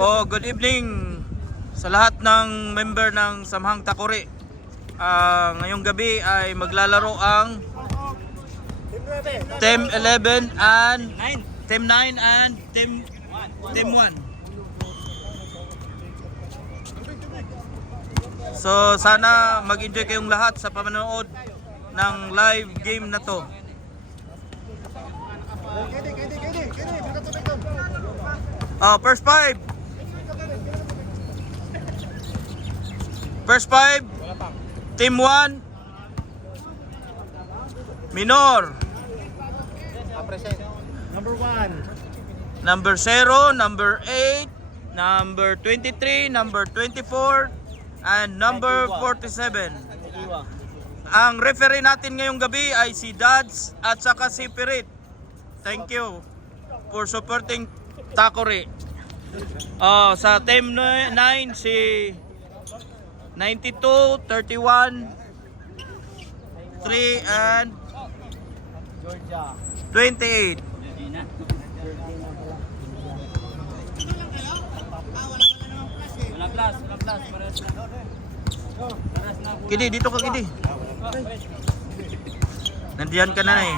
Good evening sa lahat ng member ng Samhang Takuri. Ngayong gabi ay maglalaro ang Team 11 and Team 9 and Team 1. So sana mag-enjoy kayong lahat sa pamanood ng live game na to. First five. Team 1 Minor. Number 1. Number 0, number 8, number 23, number 24, and number 47. Ang referee natin ngayong gabi ay si Dads at saka si Pirit. Thank you for supporting Takuri. Sa team 9 si 92, 31, 3, and Georgia. 28. Wala plus. Kidi, dito ka Kidi. Nandiyan ka na eh.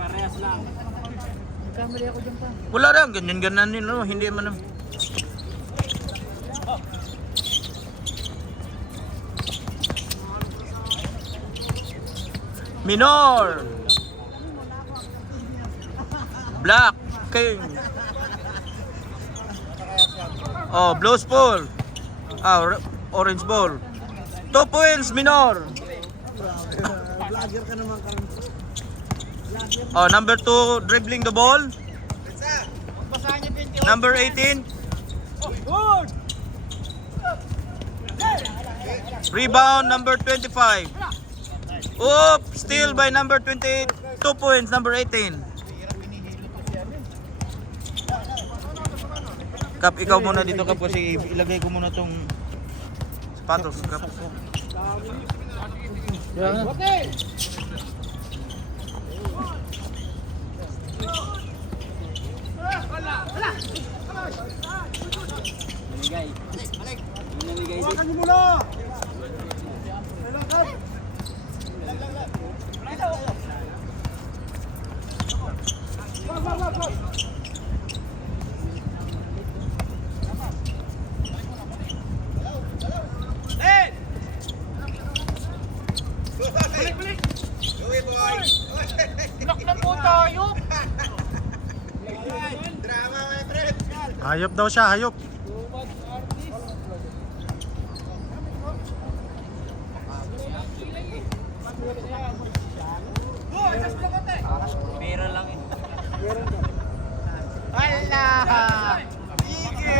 Parehas lang. Kamali ako dyan pa. Wala lang, ganyan yun, no? Hindi man. Minor. Black King. Blues ball. Orange ball. 2 points, Minor. Vlogger ka naman Number 2 dribbling the ball. Number 18. Rebound number 25. Steal by number 28. 2 points, number 18. Kap, ikaw muna dito Kap kasi ilagay ko muna tong sapatos Kap. Okay. Namigay. Huwakan niyo muna. Hayop daw siya, hayop. Pera lang eh. Hala! Sige!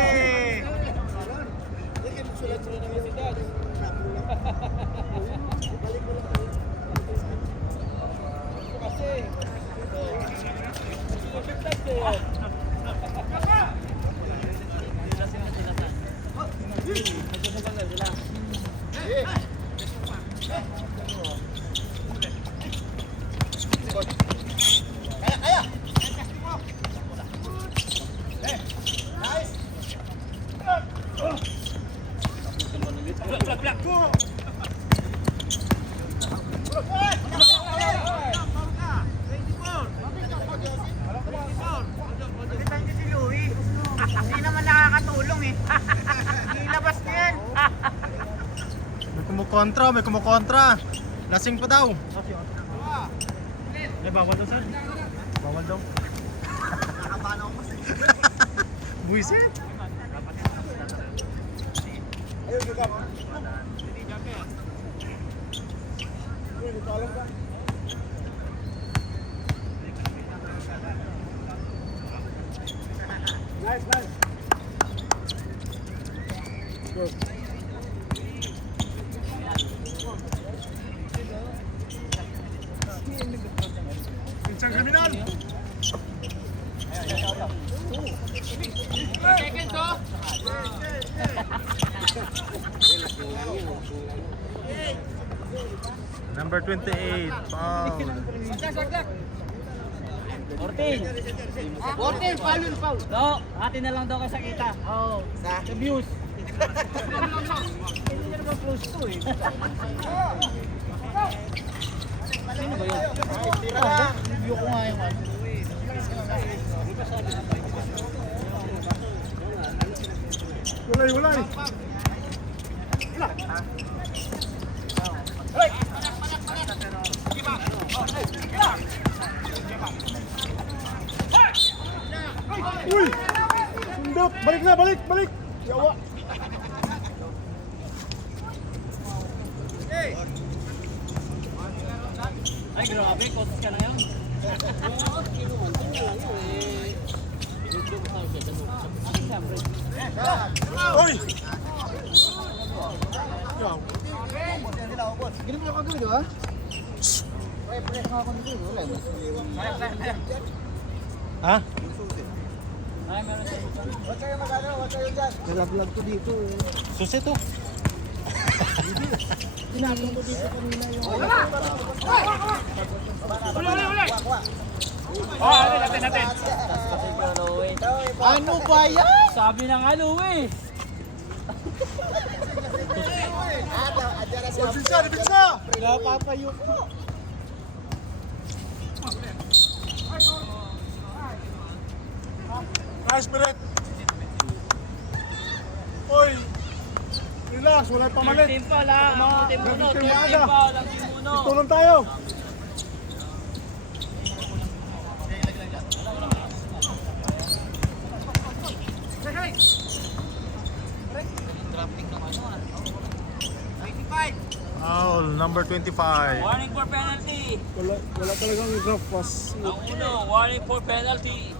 Hindi naman nakakatulong eh. Ilabas niya yan. May kumukontra. Lasing pa daw. Bawal daw sir. Bawal daw. Nakapano ako kasi. Buisit. Ayun, kita mo. Nice. Good. Isang kriminal. Seconds, oh. Number 28. Foul. Sagdak. 14, foul. No, atin na lang daw kayo sa kita. Oo. Sa views. Hindi na naman close to eh. Sino ba yun? Review ko nga yung ano. Walay. Uy! Sundot! Balik! Yawa! Ay, grabe. Coach ka na yun. Uy! Yaw! Ganun pala kagawin, di ba? Ha? Ay, meron siya. Nalaglag ko dito eh. Susi to. Tinatong ko dito kanina yung... Natin. Ano ba yan? Sabi ng ano eh. Ibigsa! Napapayo ko. Nice, Spirit! Uy! Relax, wala pamalit. Team pa lang. Team Muno. Team Team Aga. pa lang. Team Muno. Tulong tayo! Foul, number 25. Warning for penalty. Wala talagang draft pass. Ang uno, warning for penalty.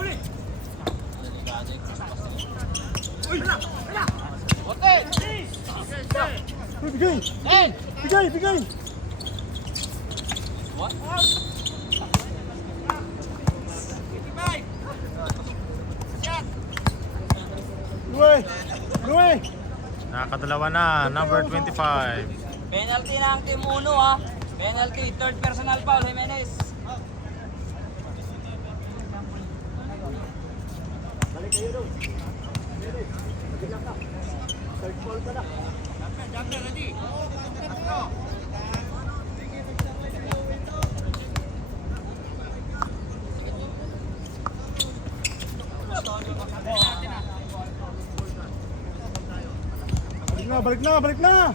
Uli! Bigay! What? Luwe! Nakakadalawa na, number 25. Penalty na ang Team Uno ha. Penalty, third personal foul, Jimenez. Balik na!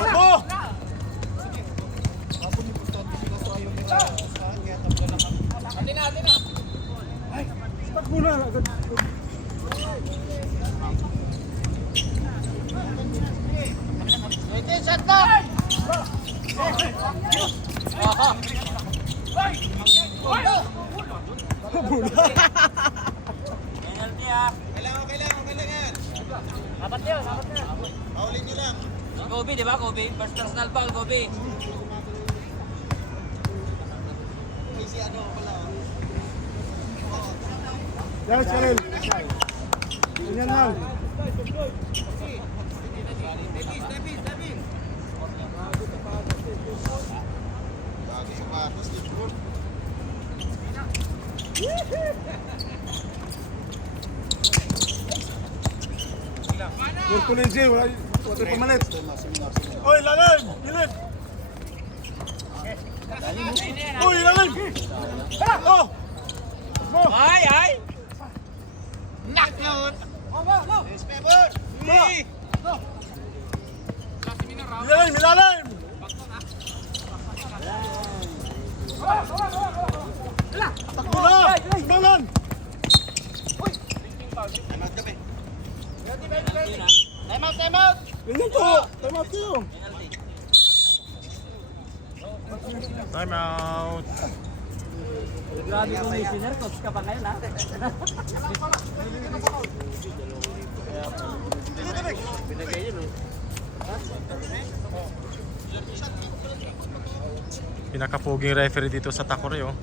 Ako! Atin na. Takbo na! Ito, shot lang! Penalty ha. Kailangan. Dapat yun. Paulin nyo lang. Kobe, di ba? Kobe. First personal foul, Kobe. Kasi ano pala. Yes, Karel. Ganyan lang. Bago sapatos dito. Work ko na yung Jay, wala pamalit. Oy, lalim! Gilid! Uy, lalim! Oh! Mo! Ay! Knockout! Yes, Pebor! Milalim! Takbo na! Balan! Time out! Ganyan to! Time out to! Time out! Grabe commissioner, coach ka pa ngayon ha? Pinakapuging referee dito sa Takore, oh.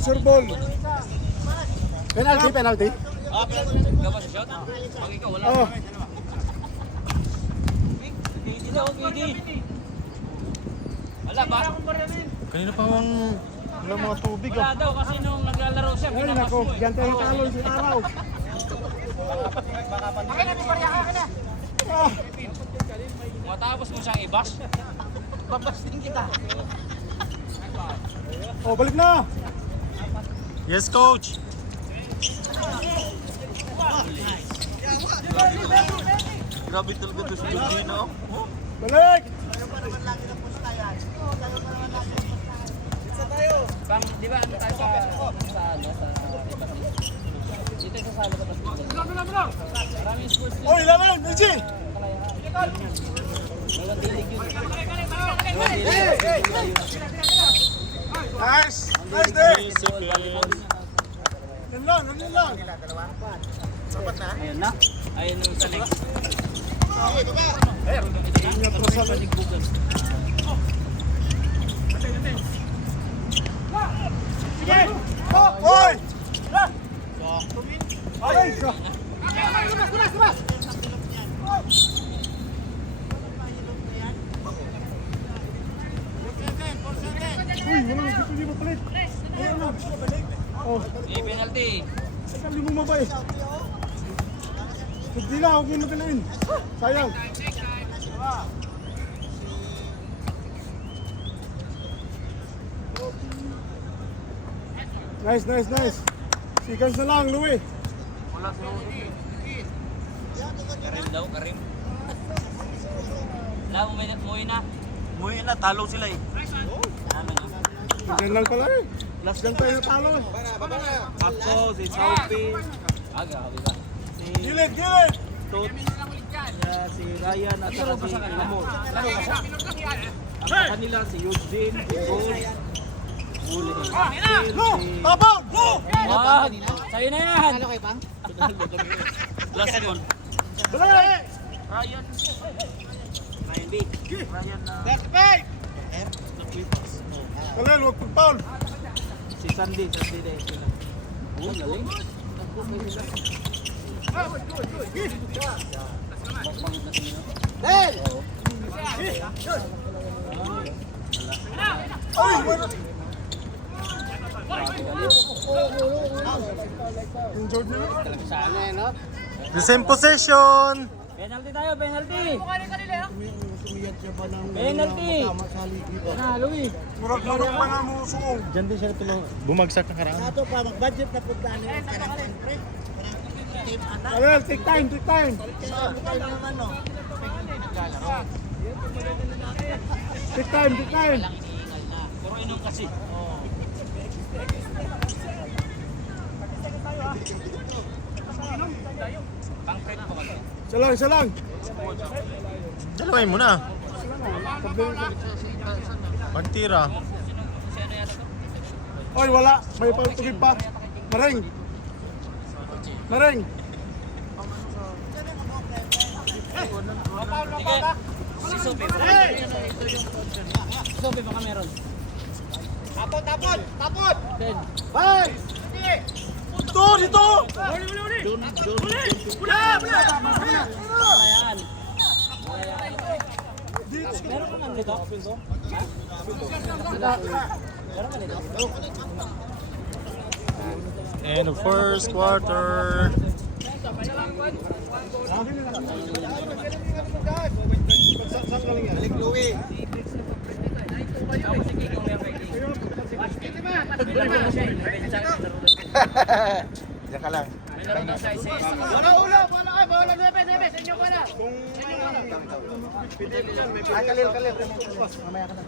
Serbol. Penalty, penalty. Ikaw ba sa shot? Pag ikaw, wala. Oh. KD daw, KD. Wala ba? Kanina pa wala mga tubig, Wala oh. daw kasi nung naglalaro siya, Ay, pinapas nako. mo eh. Gantay ang talon sa araw. Matapos mo siyang i-bash, babas din kita. Oh, balik na. Yes, coach. Grabe talaga to si Eugene, oh. Balik. Bang, di ba ano tayo sa dito sa sala tapos maraming sports Oy, laban, Benji. walang dilig yun. Nice. Nice day. Yan lang, yan lang. Ayun na. Ayun yung sa legs. Oy. Ay, ka. Uy, walang gusto niyo mapalit. Ayun na. Oh, Eh, penalty. sakali mo mabay. Hindi na, huwag mo nagalawin. Sayang. Nice, nice, nice. Seconds na lang, Louie. Karim daw, Karim. Wala, umuwi na. Umuwi na, talo sila eh. Ano na? Diyan lang pala eh. Last gun tayo na talo eh. Ako, si Sophie, Aga, habi ba? Gilid, gilid! Tot, si Ryan at saka si Amor. Ang kanila si Eugene, si Rose, No! Tabang! No! Wag! Sa'yo na yan! last one. Balik! Ryan B. Ryan na Kalel, huwag pag-foul. si Sandy din sila. Oh, galing. Ay! wala. Enjoyed nyo na? The same possession. Penalty tayo, penalty! Penalty! Na, Louie! Murag-murag pa nga mo suong. Bumagsak na karaan. Kalel, take time, take time. Take time, take time. Puro inom kasi. Pang-prep ko kasi. Isa lang. Dalawin mo na. Pagtira. Oy, wala. May pagtugib pa. Maring. Maring. Sige. Si Sophie. Sophie baka meron. Tapon! Dead. Hey! Dito, dito! Ayan. Meron ka man dito? Meron ka dito? And the first quarter. Balik, Louie. Diyan ka lang. Kalil. Mamaya ka na.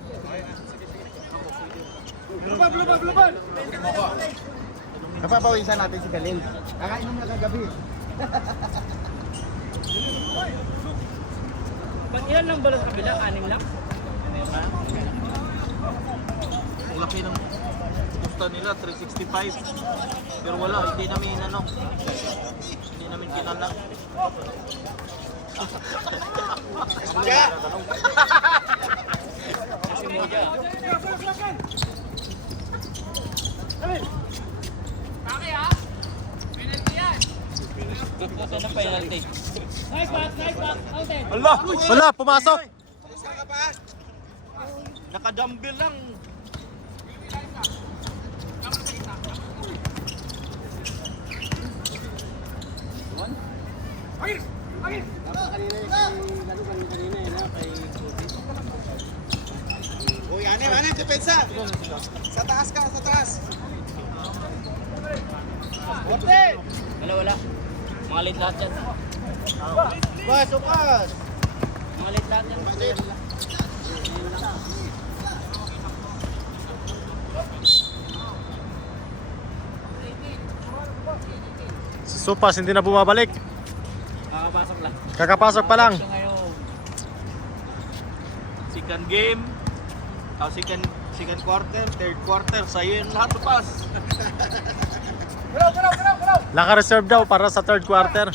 Luban! Napapawisan natin si Kalil. Kakainom na kagabi. Ilan lang ba sa kabila? 6 lang? Ang laki ng Gusto nila 365. Pero wala, hindi namin ano. Hindi namin kinala. Kasi Moja. Ito na penalty. Wala, pumasok. Nakadumbbell lang. Uy, ano, depensa. Sa taas ka, sa taas. Wala. Mga late lahat yan. Bas, upas. Mga late lahat yan. Si Sopas hindi na bumabalik. Makakapasok lang. Kakapasok pa lang. Siya ngayon. Second game. Second quarter, third quarter. Sa'yo yung lahat pas. Naka-reserve daw para sa third quarter.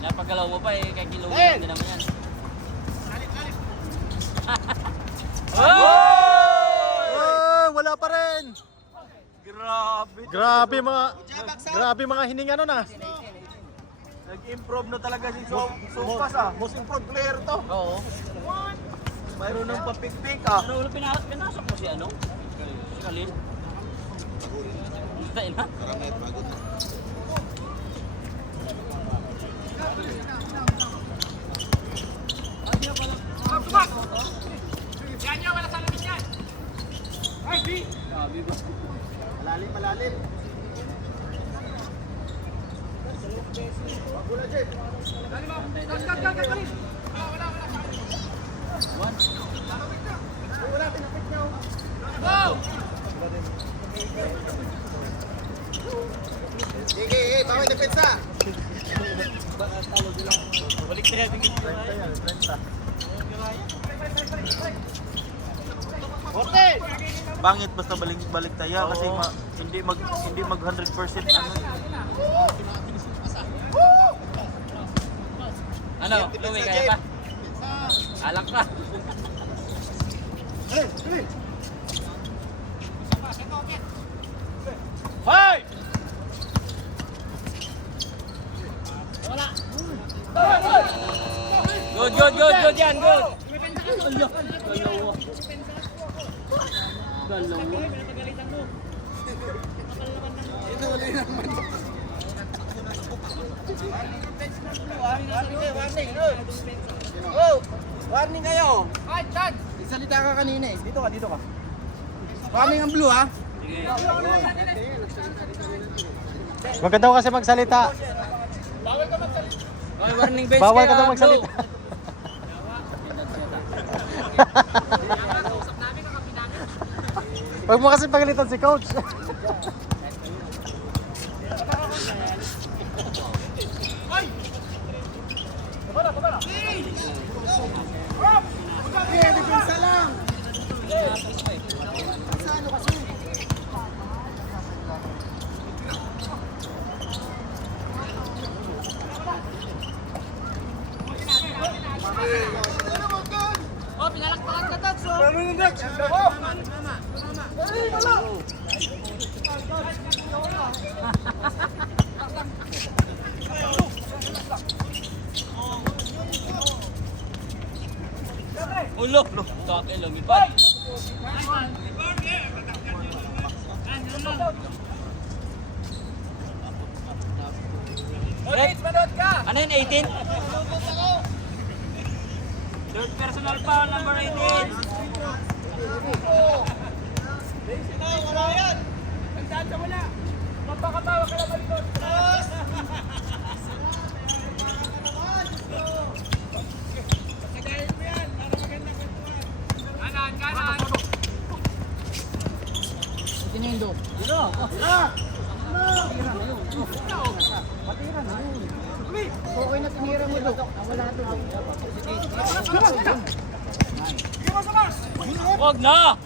Napagalaw mo pa eh, kay Kilo din naman yan. Wala pa rin. Grabe. Grabe mga hininga nun ah. Nag-improve na talaga si Sopas ah. Most improved player to. Oo. Mayroon ng papikpik ah. Ano ulit pinasok mo si ano? Si Khalil? Tayo na. Malalim. Sige, bawal depensa. Balik na natin yung Pangit basta balik tayo kasi hindi mag 100% ano. Ano? Louie, kaya pa? Alak ka. Hoy! Good yan, good. Dalawa. Warning kayo. Isalita ka kanina eh. Dito ka. Warning ang blue ha. Sige. Huwag ka daw kasi magsalita. Okay, warning bench Bawal kayo, ka daw ah, magsalita. blue. Huwag mo kasi pagalitan si coach. Depensa lang. Oh, pinalakpakan ka, Tats. Ulo. Takil, lumipad. Rep, ano yun, 18? Third personal foul, number 18. Okay na tinira mo do. Wala to. Wag na!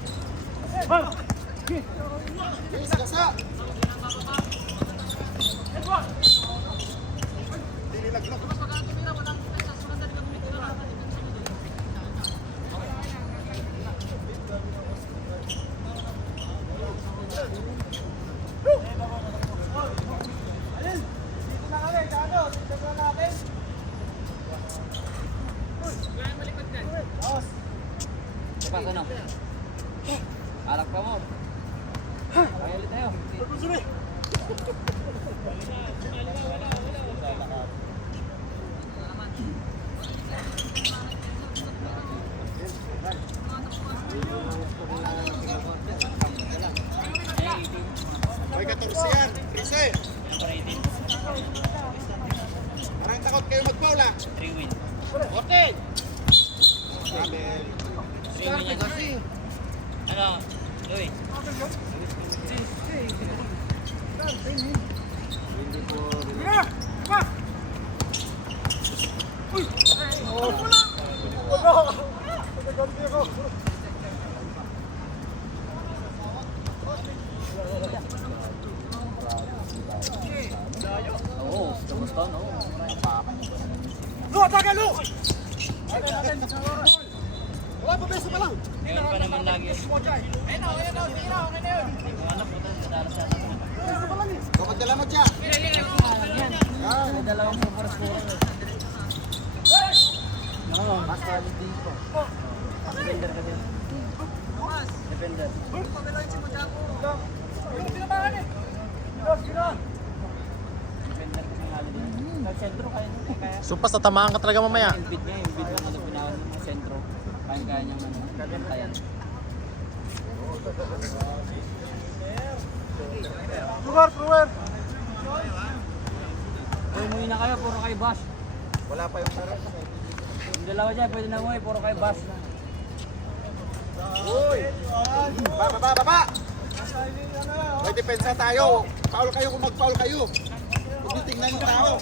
Gasa. Dinilaglag. Pasok na. Alak pa mo. Kaya ulit tayo. May 14 yan. Rise. Parang takot kayo mag-foul ah. 3 win. Okay. Sabi. 3 win yan. Ano? Louie. Oo, kamusta no? Lu, taga lu. Wala pa beso pa lang. Ngayon pa naman lagi. Anak po tayo, madalas sa anak. Kapag dala mo siya. May dalawang super-scorer. Oo, mas quality ko. Defender ka din. Defender. Defender kasi ng holiday. Nag-sentro kayo nung kaya. Supas, tatamaan ka talaga mamaya. Yung bid niya, yung bid ng ano pinawal ng sentro. Kaya niyang ano, gantayan. Lugar. Umuwi na kayo, puro kayo bash. Wala pa yung tara. Yung dalawa dyan, pwede na umuwi, puro kayo bash na. Uy! Baba! May depensa tayo. Foul kayo kung mag-foul kayo. Hindi tingnan yung tao.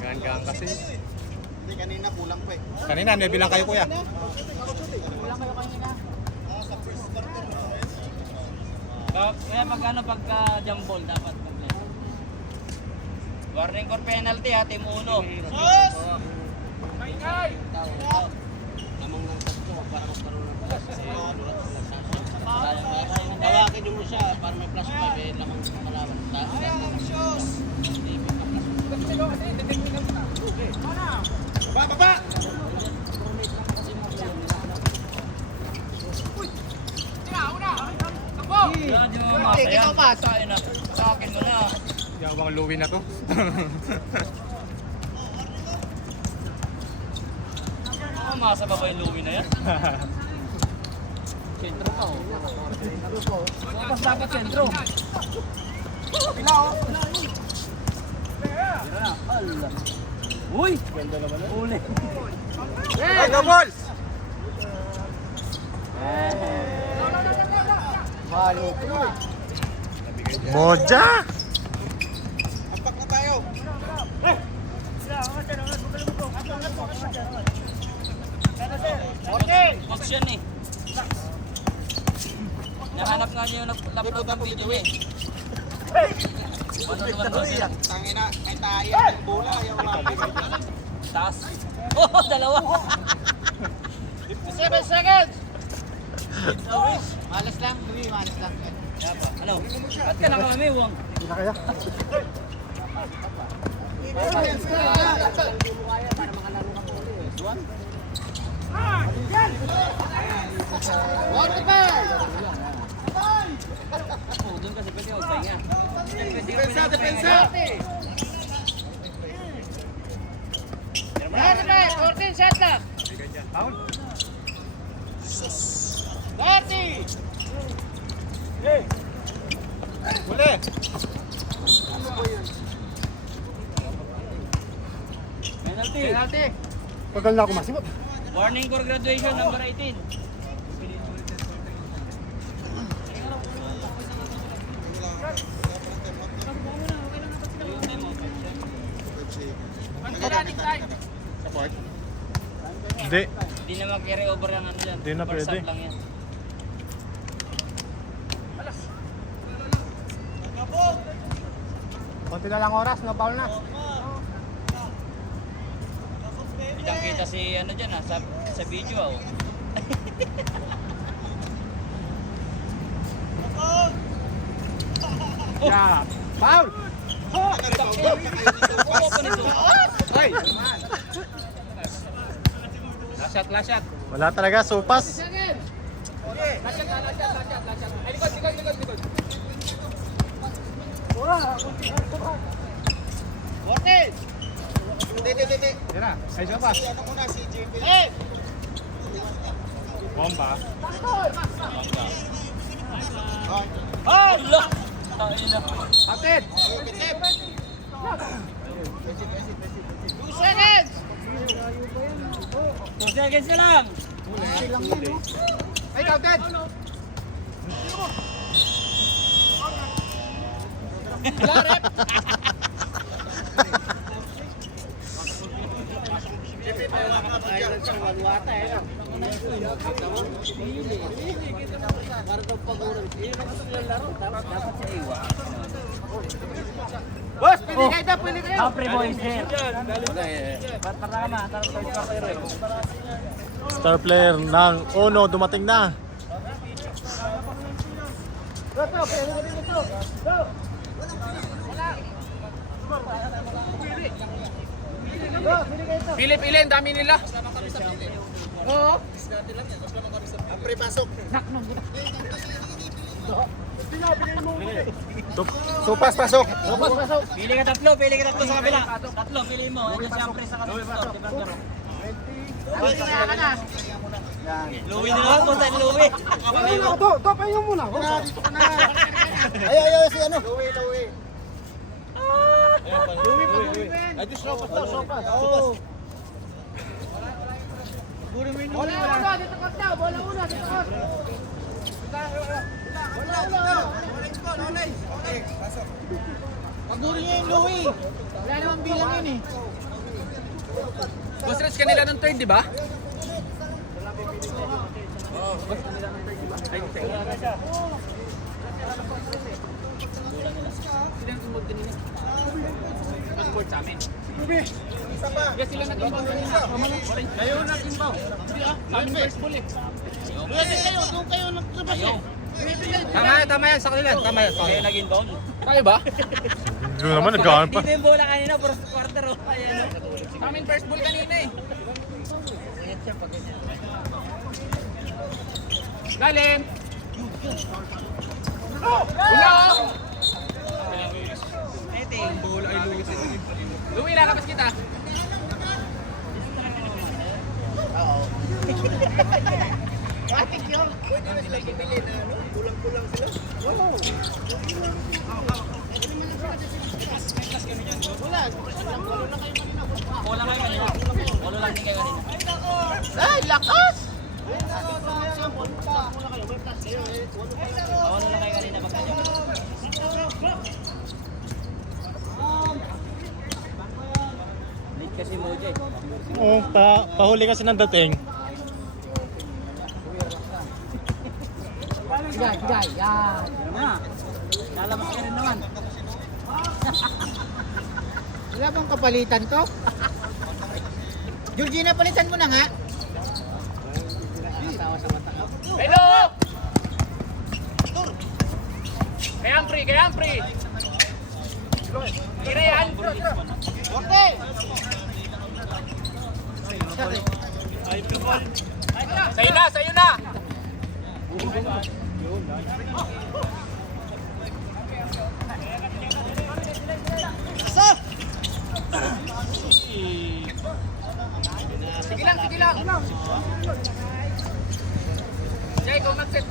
Gaan kasi. Hindi, kanina kulang pa eh. Kanina, may bilang kayo kuya. Kaya pag ano, pagka jump ball, dapat complete. Warning for penalty ha, team 1. Sus! Tawakin nyo mo siya para may plus 5 eh, lamang malaman. Baba! Yan yung mga yan. Sa akin mo na. Yawang Louie na to. Masa ba yung Louie na yan? Sentro pa oh. Tapos dapat sentro. Pila oh! Ala. Uy! Ganda naman na. Uli. Hey, double! Moja! Ampak na tayo! Coach yan eh. Nahanap nga niya yung laptop ng video eh. Ano naman ba sila? Tangina, may tayo ng bola. Ayaw lang. Taas. Oh, dalawa. 7 seconds! Malas lang, malas lang. Ano? Ba't ka nakamamiwang? Hindi na kaya. Oh, doon kasi pwede magpahinga. Depensa! Marami, 14 shot lang. 30! Uli! Penalty. Pagal na ako masimot. Warning for graduation number 18. Court? Hindi. Hindi na mag-carry over yung ano yan. Hindi na First pwede. up lang yan. Konti na lang oras, no foul na. Kitang kita si ano dyan sa video ah. Oh. Yeah. Foul! Oo, panito. Hoy! Last shot. Wala talaga, supas. Hindi. Tira, ay siya pa. Si ano muna, si JP. Bomba. Allah! Ay na. Atid! 2 seconds na lang. Ay, counted! Boss, pili kayo! Kapre boys here. Star player ng Ono dumating na. Pili, ang dami nila. Ang pre-pasok. Supas, pasok! Pili ka tatlo sa kabila. Tatlo, pili mo. Andiyan siyempre sa kabila. Louie nila po sa Louie. To, payo muna. Ay, si ano? Louie. Ay, di sopas daw, sopas. Oo. Bola una, dito ka daw. Bola una, dito ka. Bola una. Paguri niya yung Louie. Wala namang bilang yun eh. Boss Reds kanila ng third, di ba? Sila nag-inbound kanina. Kayo nag-inbound. Aming first ball eh. Doon kayo nagsabas eh. Tama yan sa kanila. Tama yan. Kaya nag-inbound. Kayo ba? Doon naman nagkaan pa. Dito yung bola kanina, first quarter. Ayan. Aming first ball kanina eh. Lalim! Wala! Louie, lalabas kita. Bola kayo kanina. Bola lang din kayo kanina. Ay, lakas! Bola lang kayo kanina magkanya. Late kasi Moje. Oo, pahuli kasi ng dating. Yan. Na. Lalabas ka rin naman. Wala bang kapalitan to? Georgina, palitan mo na nga. Hello! Kayang free. Kira yan. Okay. Sa'yo na. Sige lang. Jay, ikaw mag-set.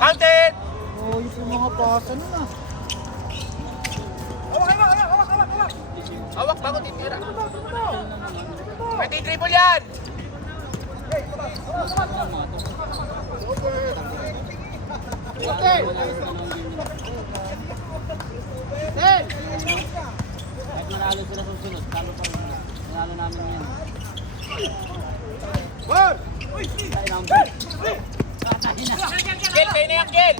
Counted! Oh, yung mga pasa na. Hawak bago dito. Panalo namin yan. One! Ay, number. Gel, kayo na yan, Gel!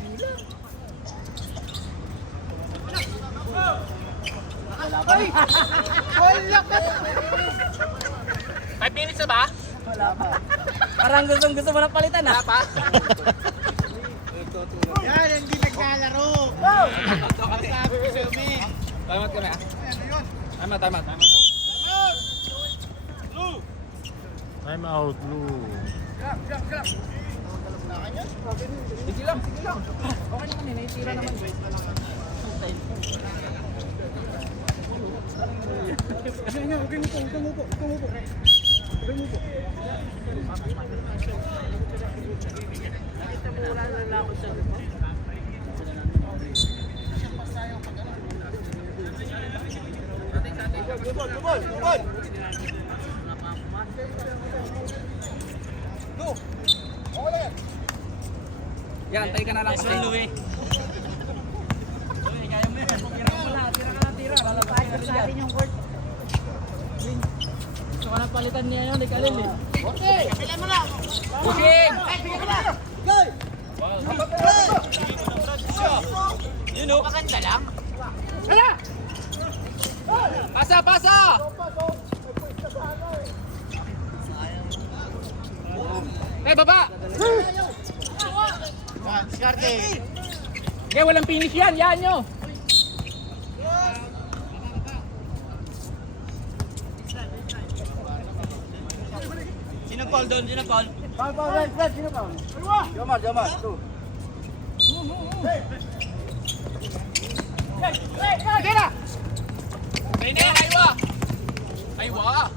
Wala pa. 5 minutes na ba? Wala pa. Parang gusto mo na palitan ah. Wala pa? Yan, hindi naglalaro. Ito kami. Sabi ko sa umi. Timeout kami ah. Timeout. Time out, Blue. Sige lang. Okay naman eh, naitira naman. Yan, tayo ka na lang kasi. Louie. Gusto ka na palitan niya yun, ikalil eh. Pushing! Yun o. Maganda lang. Pasa! Baba! Okay, walang finish yan. Yan nyo. Sino call doon? Sino call? Jamar. Two. Sige na! May na, Aywa!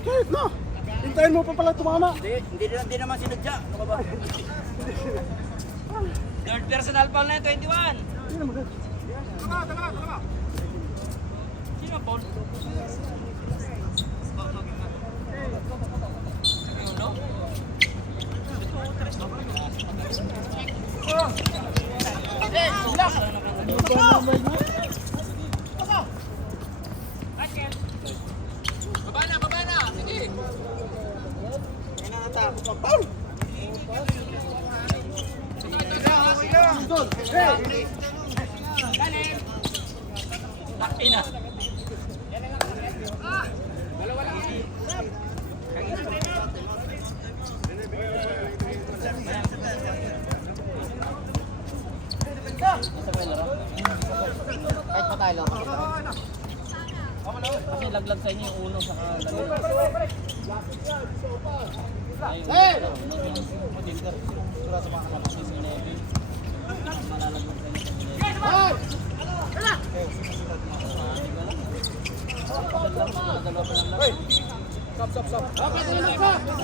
Kahit na. Hintayin mo pa pala tumama. Hindi naman sinadya. Ano ka ba? Third personal foul na yun, 21. Sino foul? Baba na! Sige! Laki na. Kahit pa tayo. Kasi laglag sa inyo yung uno sa dalawa. Hey!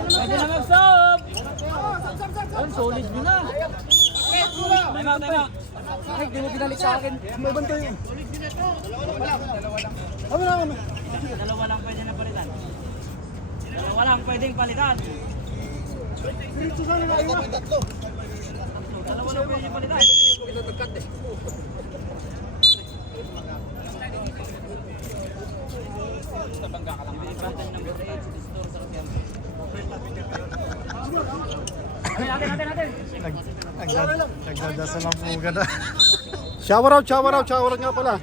Pwede na mag-stop! Ayun, solid nyo na. Time out. Ay, di mo binalik sa akin. May bantay yun. Dalawa lang pwede na palitan. Dalawa lang pwedeng palitan. Diretso sana na iwa. Dalawa lang pwedeng palitan. Nagdadasal ang puga na. Shower out nga pala.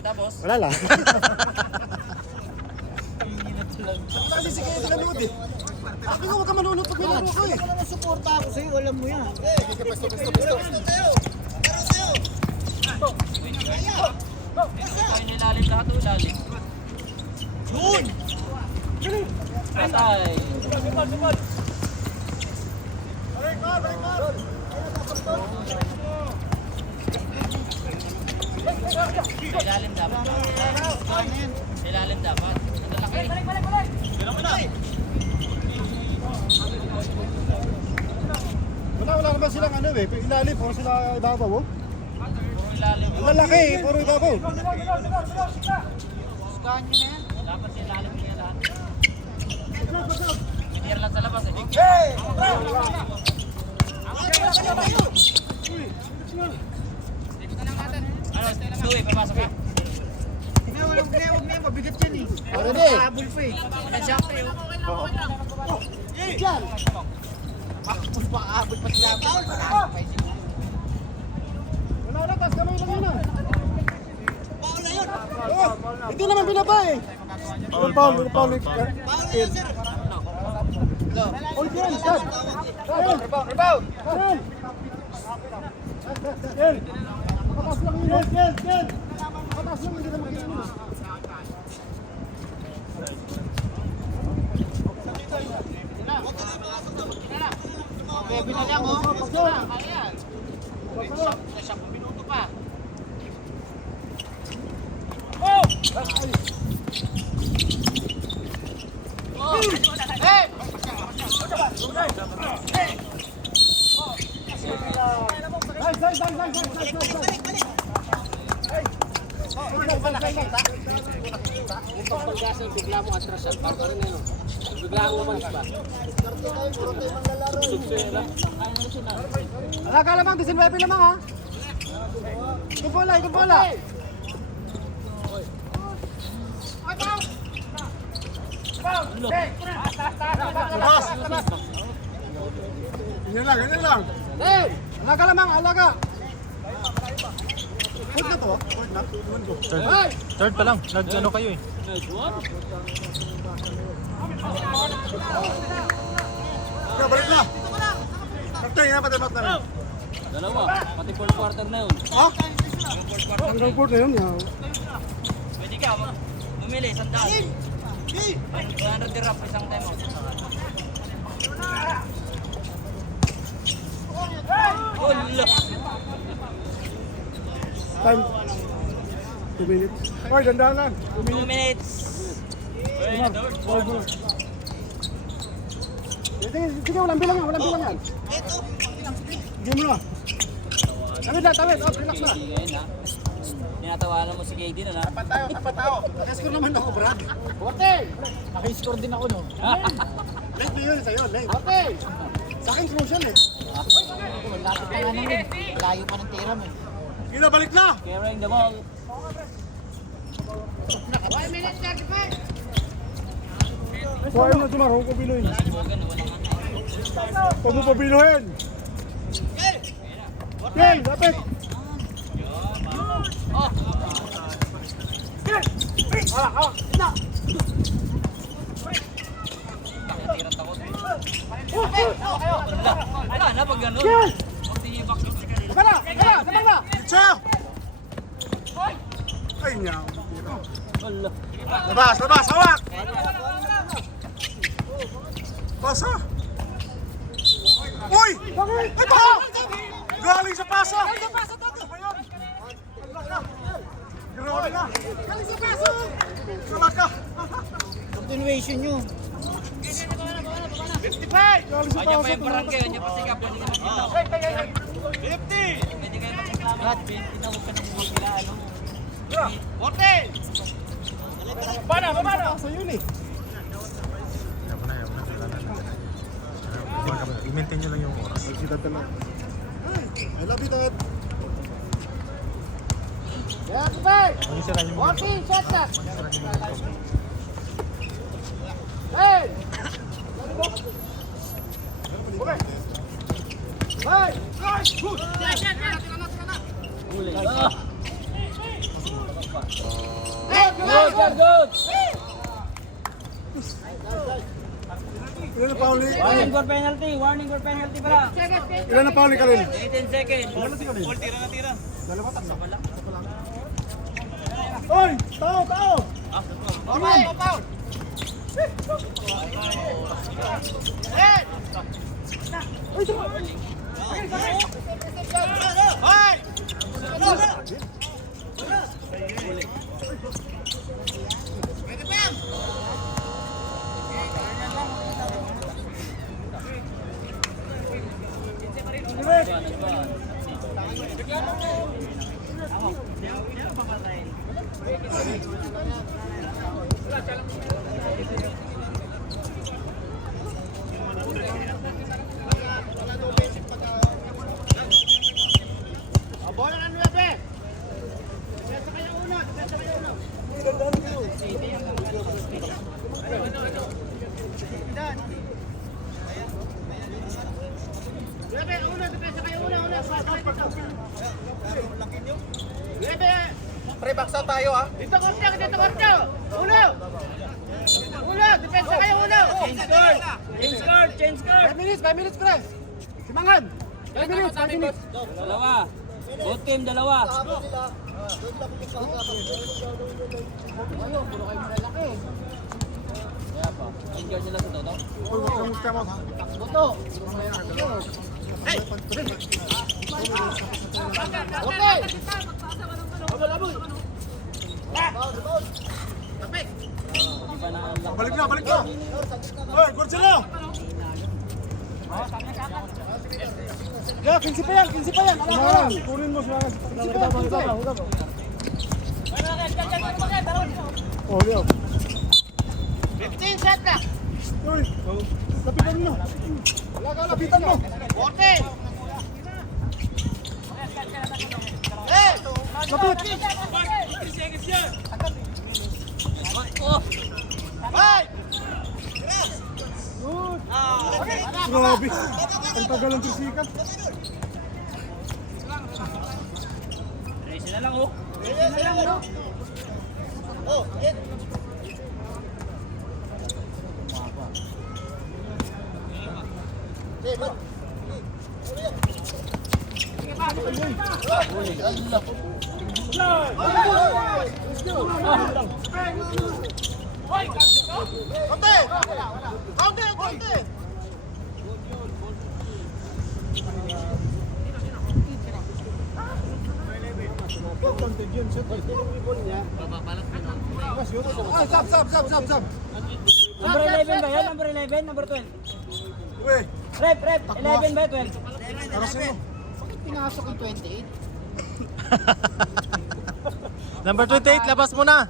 Tapos? Wala lang. Kasi sige, nanonood eh. Sabi ko, huwag ka manunod pag may laro ko eh. Wala na suporta ako sa'yo, alam mo yan. Ay, nilalim lahat o ilalim. Yun! Patay. Ilalim dapat. Ilalim dapat. Wala naman silang ano eh. Ilalim, puro sila ibabaw oh. Puro ilalim. Ang lalaki eh, puro ibabaw. Puskahan nyo na yan. Dapat siya lalim niya lahat. Hindi lang sa labas eh. Louie, papasok ka. Huwag na yan, mabigat yan eh. Ready? Habol pa eh. Nag-jump eh. Diyan. Mas makahabol pa sila. Wala na, tas kamay lang yun ah. Hindi naman binaba eh. Foul, foul. Foul yan, Dad. Rebound! Yan. Makatas lang yun. Yan. Makatas lang, hindi naman kinano. Bebe na lang oh. Sa 10 minuto pa. Hey! Kung pagkasa bigla mo atrasan, parang rin ano. Bigla ang lumans ba? Alaga lamang, 19 lamang ha. Ikot bola. Ganyan lang. Hey! Alaga lamang, alaga. Hold na to ha? Hold na? Third pa lang. Nag-ano kayo eh. Balik na. Kaptay nga, patamat na rin. Dalawa, pati 4 quarter na yun. Ha? Hanggang port na yun. Pwede ka, bumili, sandaan. 100 dirham, isang time out. Wala! Time. 2 minutes. Oy, dandaan lang. 2 minutes! Sige, walang bilang yan. Game mo na. Tawid. Relax na. Tinatawanan mo si KD na na. Tapat tao. Nakascore naman ako, Brad. Naka-score din ako no. Late na yun sa'yo, late. Okay! Sa akin, crucial eh. Lapit pa nga naman. Layo pa ng tira mo. Gila, balik na! Carrying the ball. 1 minute 35! Kuhain mo sumaro, huwag ko biluhin. Huwag mo pabiluhin! Ken, lapit! Wala na pag gano'n. Ken! Magtiyibak yung sa kanila. Sabang na! Kitsa! Ay, niya. Wala. Labas, hawak! Pasa! Uy! Ito! Galing sa pasa! Grabe na! Galing sa pasa! Salaka! Continuation nyo. 55! Galing sa Kanya pa pasa! yung barangay, kanya pa sigap, kanya pa sigap. 50! Pwede kayo magsaklamat, tinawag ka ng bumila, ano? Pamana! Sa yun eh! Yaman na. I-maintain nyo lang yung oras. I love you, Dad! Ang isa lang yung Good! Ilan na pauli? Warning for penalty pala. Ilan na pauli ka rin? 18 seconds. Dalawa taksa. Oy! Tao! Bola na 9. Depensa kayo una, depensa kayo una. Bebe, una, depensa kayo una. Bebe, Pre, baksa tayo ha. dito korte. Una, depensa kayo una. Change card. 5 minutes, pre. Simangan. 5 minutes. Dalawa. Both team, dalawa. Kaya pa. Change card nila sa Toto. Okay. Balik na. Hoy, gol sila. Ya, 15 pa yan. Alam. Kunin mo siya. 15 pa yan. Oh, Leo. 15 set na. Uy, lapitan mo. Lapitan mo. 40. Lapit. Hey! Good. Grabe. Ang tagal ng tisikat. Race na lang, oh. Konti. Stop. Number 11 ba yan? Number 11? Number 12? Uy, Rep, 11 ba? 12? Pinasok yung 28. Number 28, labas mo na.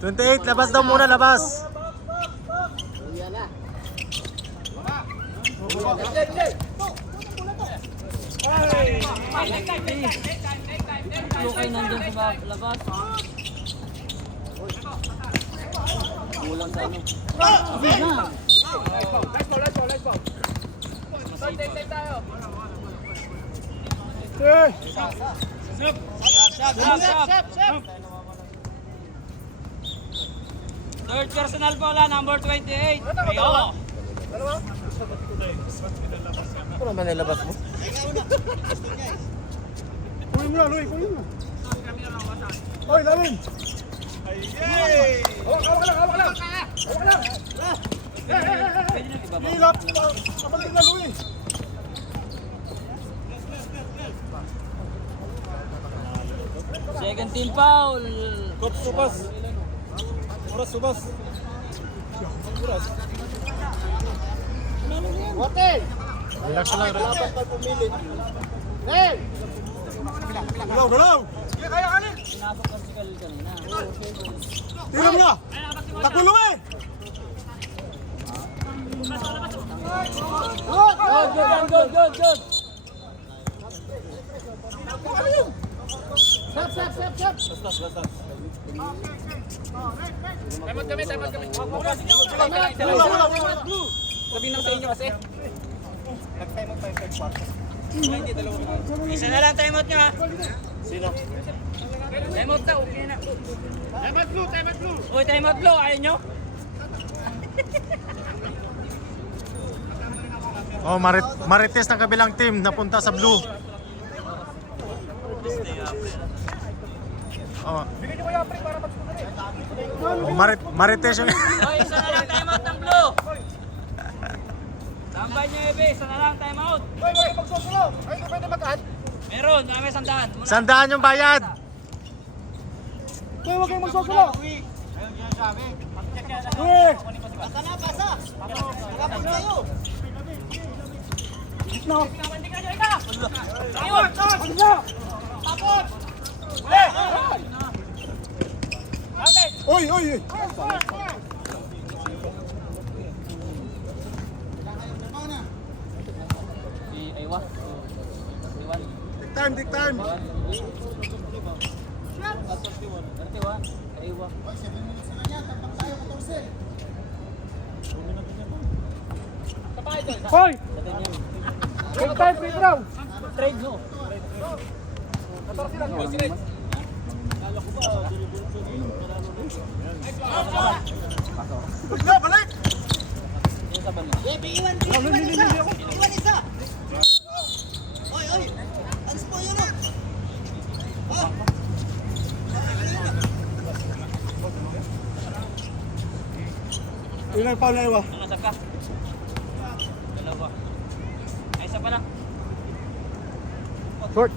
28, labas daw muna, labas. Lukay nandun sa labas. Kulang sa ano. Stop. Third personal bola, number 28. Ayo. ano man nilabas mo? Kunin mo na, Luis. Hoy, Lawin. Hawak lang. Pwede nang ibaba. Hilap. Kapatid na, Luis. Second team foul. Subas. Hotel. Relax lang, relax. Hey. Galaw. Pinasok ka si Khalil kanina. Tingnan mo na. Takulo eh. Good. Stop. Sabihin lang sa inyo kasi. Isa na lang timeout nyo ha. Sino? Timeout na, okay na. Time out blue. Uy, timeout blue, ayaw nyo? Oh, Marites ng kabilang team napunta sa blue. Oh. Marites yung Uy, isa na lang timeout ng blue. Tambay nyo, Ebe, isa na lang timeout. Hoy, magsusulo. Ay, hindi pwede mag-add. Meron, may sandaan. sandaan yung bayad. Hoy, huwag kayong magsusulo. Uy. No. Ayun! Tapos! Oy, oy, oy. Si Aywa. Iwan. Take time. Iwan. Aywa. Hoy! Take time, free throw. Trade no. Balik! Yung sa balo. Yun ang foul na iwa. Nangasag ka. Dalawa. Ay, isa pa lang. Short.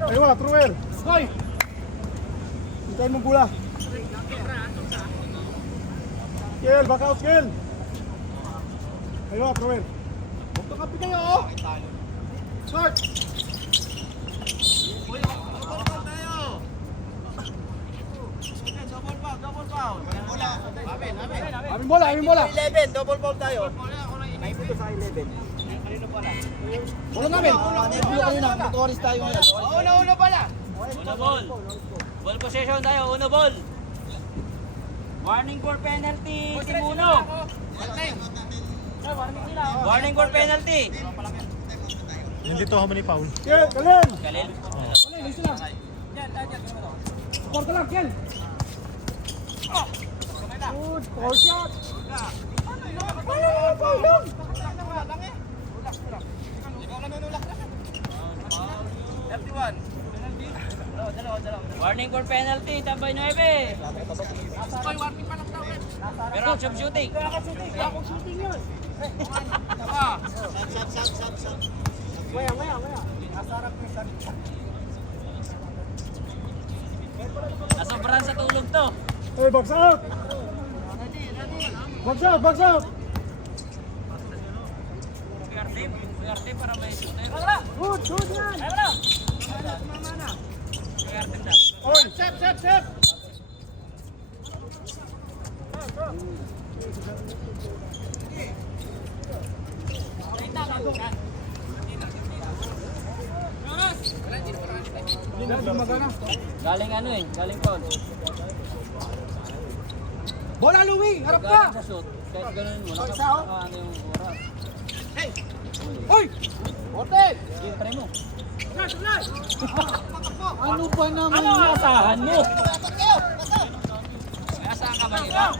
Aywa, thrower. Hoy! Hintayin mong bola. Skill, back out, skill. Aywa, thrower. Huwag kang kapi kayo, oh! Short! Aming bola. 11, double ball tayo. Bola namin. Mag-oris tayo ngayon. Una ball. Ball possession tayo. Una ball. Warning for penalty. Simuno. Warning for penalty. Hindi to how many foul? Skill, kalin. Kalil. Kalin, listen lang. Support ka lang, Kel. Good, foul shot. Warning for penalty. Tambay 9. Pero option shooting. Nasobrahan sa tulog to. Hey, box out. Box out. PRT para may shooter. Good yan. PRT dapat. Oy, set. Galing ano eh, galing foul. Bola, Louie. Harap ka. Galing sa shoot. Kahit ganun mo, ano yung oras. Oy. Hotel. Sige, try mo. Ano ba naman? Ano ang asahan mo? May asahan ka ba nila?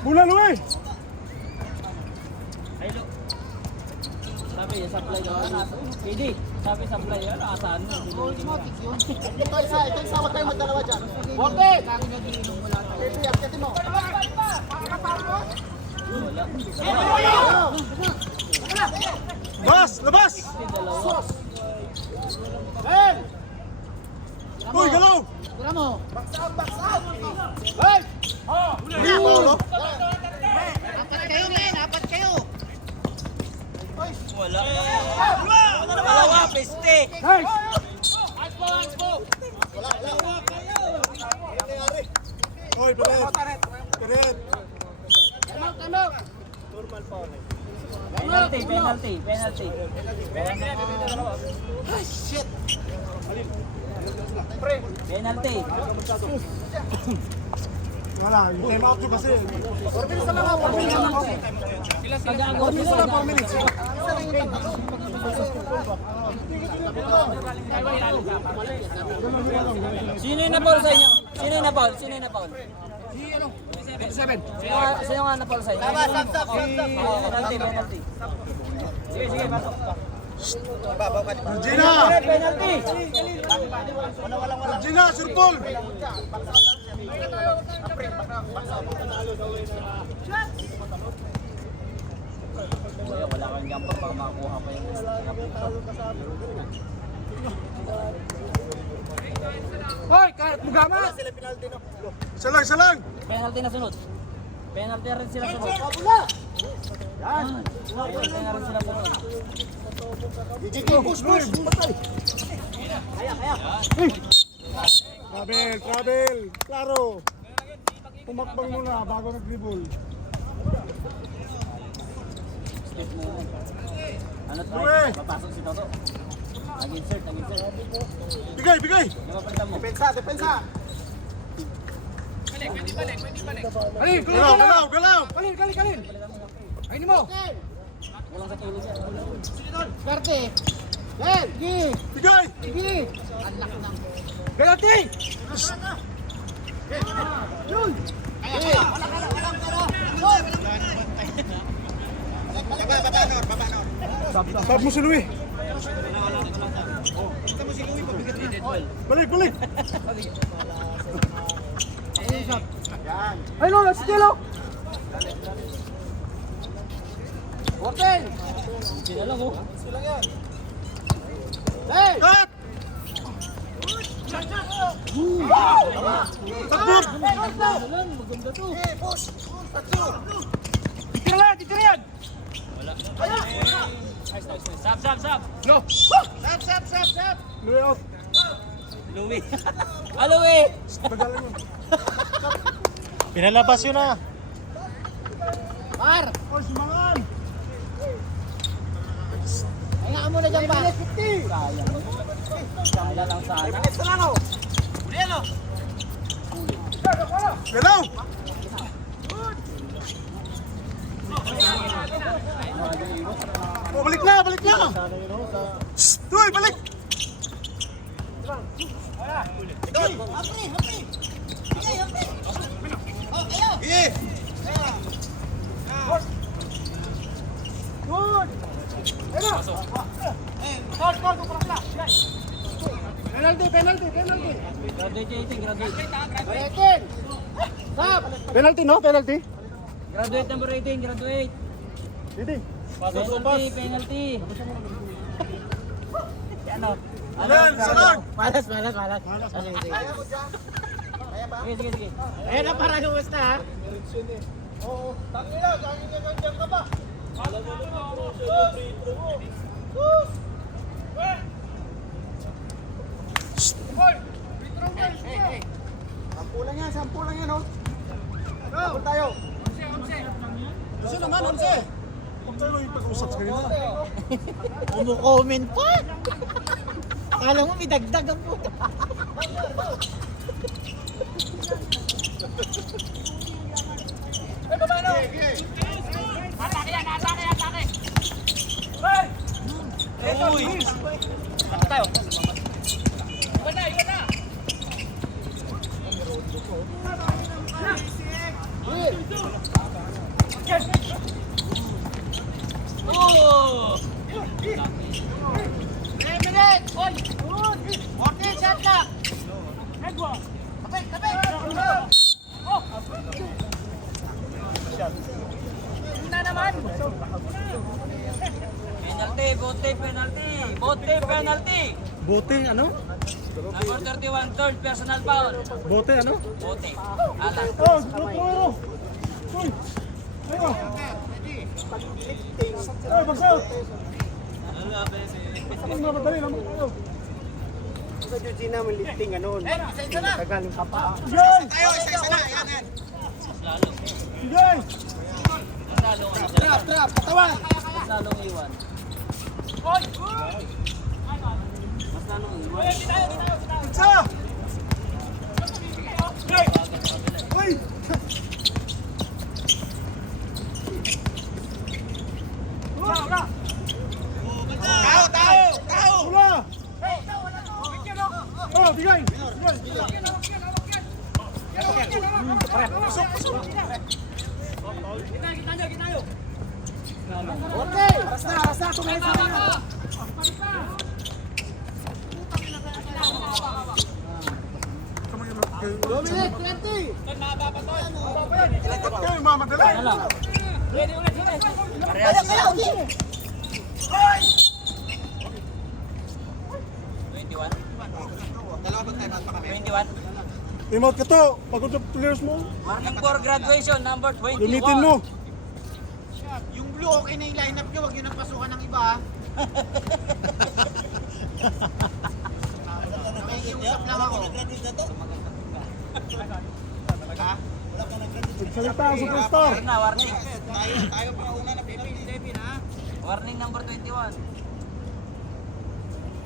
Bola, Louie. Ay, look. Sabi, supply ka na. PD, sabi supply ka na. Asahan mo. Ito isa, wag tayong magdalawa dyan. Bote! Ito, yakitin mo. Labas. Hey! Uy, galaw. Box out! Hey! Hindi, Paulo. Wala. Dalawa, peste. Hey! Oy, Peret. Penalty. Penalty. Wala, time out yun kasi. Pag-agaw Minutes lang, 4 minutes. Sino yung na-foul sa inyo? Sino yung na-foul? Sino nga na-foul sa inyo? Stop. Penalty. Sige, pasok. Gina! Penalty. Gina, surpol! Wala kang jumper para makakuha pa yung Hoy, Mugama! Isa lang. penalty na sunod. Penalty rin sila sunod. Push, push. Travel. Klaro. Tumakbang muna bago nag-dribble. Ano tayo? Luwe. Papasok si Toto. Nag-insert. Bigay. Depensa. Galaw. Kalin. Ayun mo. Walang sa tulog yan. Karte. Hey, gi. Bigay. Gi. Penalty. Yun. Sab mo si Louie. Balik. Ay, no, si Kelo. Open. Sila lang oh. Hey. Cut! Maganda to. Titira yan. Sab. No. Louie out. Louie. Louie. Tagalan mo. Pinalabas yun na. Par. Oy, sumangan. Kaya mo na dyan ba? Kala lang sana. Galaw. Oh, balik na. Uy, balik. Penalty. Graduate. Stop. Penalty, no? Penalty. Graduate number 18. Graduate. Didi. Penalty. Ano? Alan, salag. Malas. Sige. Ayan na para lumas na ha. Sampu lang yan, oh. Sampu tayo. Gusto naman, Onse. Huwag tayo lang ipag-usap sa kanila. Umukoment pa. Akala mo may dagdag ang puta. Uy. Tayo. Oh! 3 minutes! Oy! 14 shot na! Kapit! Oh! Na naman! Penalty. Bote, ano? Number 31, third personal foul. Bote, ano? Bote. Alan. Oh, Lutero. Uy. Ayaw. Ay, bagsak. Ano na, madali naman tayo. Sa Eugene naman lifting, ano? Tagaling ka pa. Bigay! Isa na. Yan. Bigay! Trap. Patawan. Mas lalong iwan. Mas lalong iwan. Isa! Uy! Tao! Wala! Oh, bigay! Okay! Aras na. Tumalis na. Dominate! 20! Kayo mamadali! Ano lang? Kaya! 21. 21. Remote ka to! Pagod na players mo! Marking for graduation, number 21. Gamitin mo! Yung blue, okay na yung lineup nyo. Huwag yun ang pasukan ng iba, ha? Nakikiusap lang ako. Ha? Magsalita ang superstar. Na, warning. Tayo pa una na pipili. Warning number 21.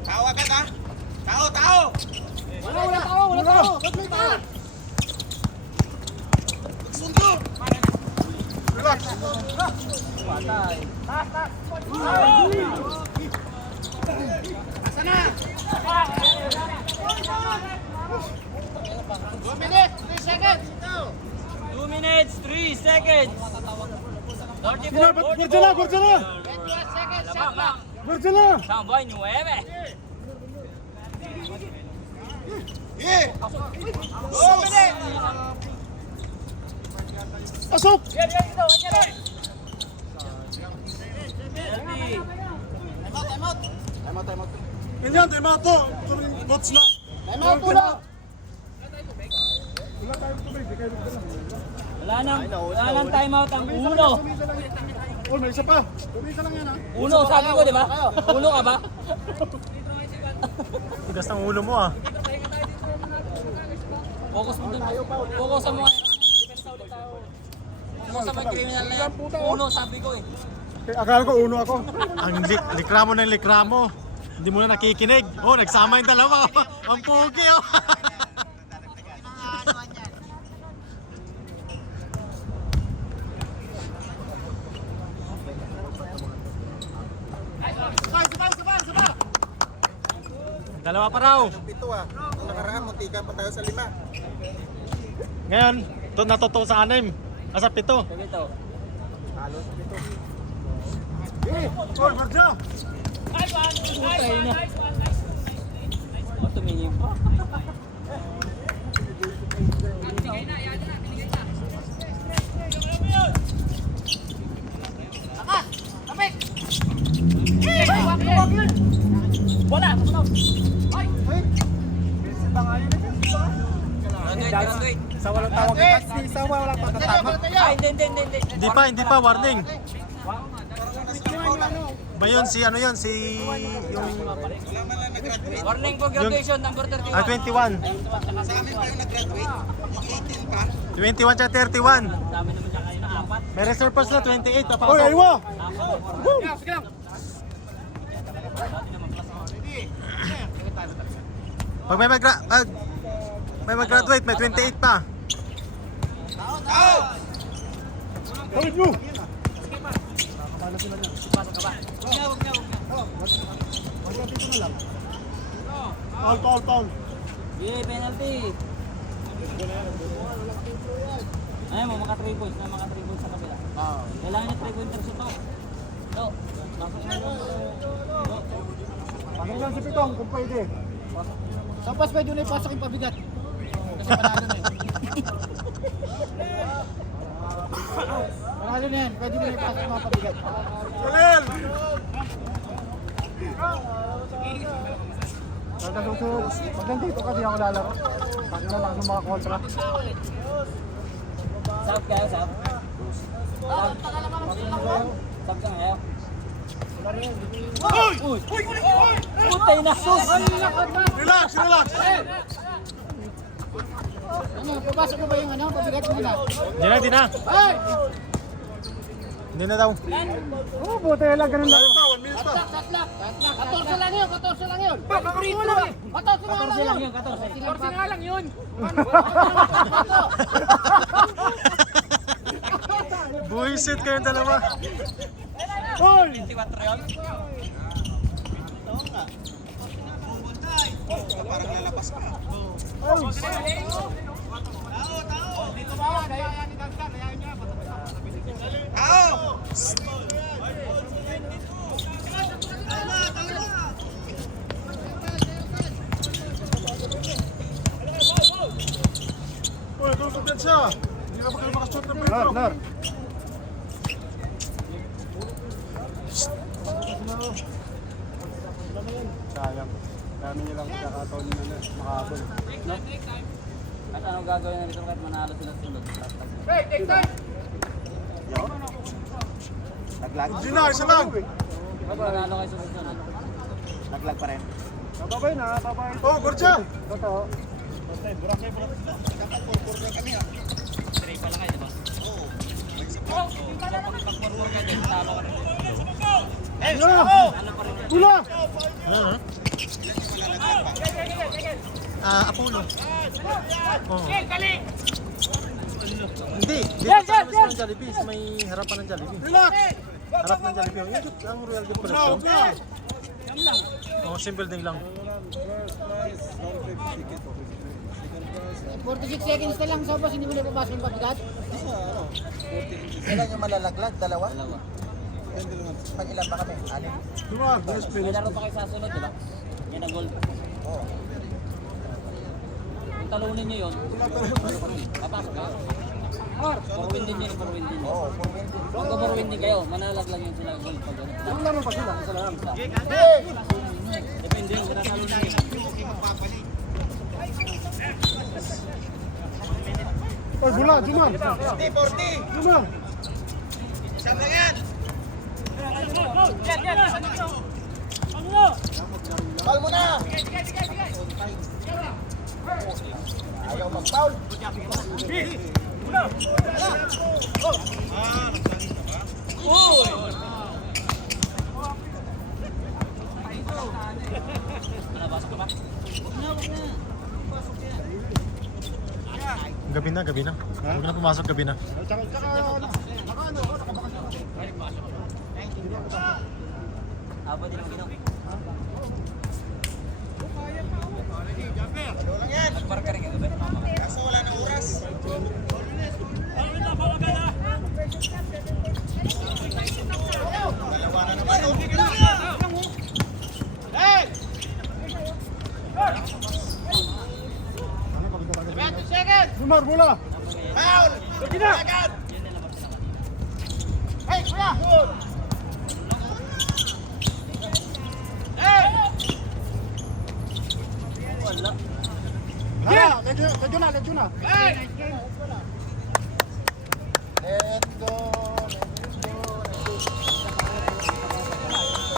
Tao agad ha? Tao! Wala tao. Ba't may tao? Magsundo! Relax! Patay. Asa na? 2 minutes, 3 seconds. 2 minutes, 3 seconds. 34, Gordala! 21 seconds, shot clock. Gordala! Tambay 9. Yeah! 2 minutes. Pasok! Time out. Ganyan, time out to. Watch na. Time out muna. Wala tayong tubig. Di kayo magdala. Wala nang timeout ang uno. Oh, may isa pa. Tumisa lang yan ha. Uno, sabi ko, di ba? Uno ka ba? Tigas ng ulo mo ah. Focus mo dun. Focus mo. Focus mo yung criminal na yan. Uno, sabi ko eh. Okay, akala ko uno ako. Ang likramo ng likramo. Hindi mo na nakikinig. Oh, nagsama yung dalawa. Ang pugi oh. Dalawa pa raw. Pito ha. Ang nakaraan, muntikan pa tayo sa 5. Ngayon, doon natuto sa 6. Sa 7. Sabi ito. Eh, oh, Gordala! Putay na. O, tumingin pa. Graduate. Sa walang tawag kay Taxi, sa walang patatama. Ay, hindi. Hindi pa, warning. Ba yun, si ano yun, si yung Warning for graduation, number 31. 21. Sa amin pa yung nag-graduate. Yung 18 pa. 21 at 31. Dami naman siya kayo na 4. May reserve na 28 Oy, papasok. aywa! Pag may mag-graduate, may 28 pa. Tawid mo! Foul. Yay, penalty. Ay mo, maka 3 points sa kabila. Kailangan na 3 pointers ito. Go. Pakinggan si Pitong kung pwede. Sampas pwede na ipasok yung pabigat. Kasi panalo na yun. Panalo na yan. Pwede na ipasok yung mga pabigat. Jalil! Pag nandito ka, di ako lalaro. Pakinggan na lang sa mga kontra. Sub kayo, sub. Sub ka ngayon. Uy! Putay na! Relax! Ano, papasok mo ba yung ano? Pabigat mo na. Hindi na. Ay! Hindi na daw. Oh, buti lang, ganun lang. 1 minute pa. Tatlak! 14 lang yun! 14 lang yun! 14 lang yun! 14 nga lang yun! Buisit kayong dalawa. Hoy! 24 yun? Parang lalabas ka. Tao! Hoy, tusok yan siya. Hindi na ba kayo makashoot ng free throw? Sayang. Dami niyo lang pagkakataon na makahabol. At anong gagawin na nito kahit manalo sila sunod? Naglag. Hindi na, isa lang. Manalo kayo sa susunod. Naglag pa rin. Babay na, babay. Oh, Gorcha. Totoo. Dapat purpur na kami ah. 3 pala kayo, di ba? Oo. Pag-4 ka dyan, talo ka rin. Tula! Ano? Apollo. Oo. Hindi, dito sa labas ng Jollibee, sa may harapan ng Jollibee. Relax! Harap ng Jollibee, yung ang Royal Good Now, Collection. Oh, simple din lang. 46 seconds na lang sa boss, hindi mo na papasok yung pabigat. Kailan yung malalaglag? Dalawa? Dalawa. Pag ilan ba kami? Anim? Tuma, bilis, May bilis. laro pa kayo sa sunod, di ba? Yan ang goal. Oo. Kung talunin nyo yun, papasok ka. Forwin din yun, forwin din yun. Oo, purwin. Pag forwin din kayo, manalaglag yun sila goal pag ano. Ano naman pa sila? Isa lang. Depende yun, kung natalunin nyo. Oy, bula, Juman. 40! Juman. Saan lang yan? Foul mo na! Ayaw mag-foul. Manabasok ka ba? Gabi na, gabi na. Huwag na pumasok, gabi na. Tsaka, naka-ano, Aba din ang ginaw. Ano lang yan? Nagparka rin yung gabi. Kaso wala na oras. Dalawa na naman. Jumar, bola. Foul! Agad! Hey, kuya! Wala. Hala, medyo na. Let's go!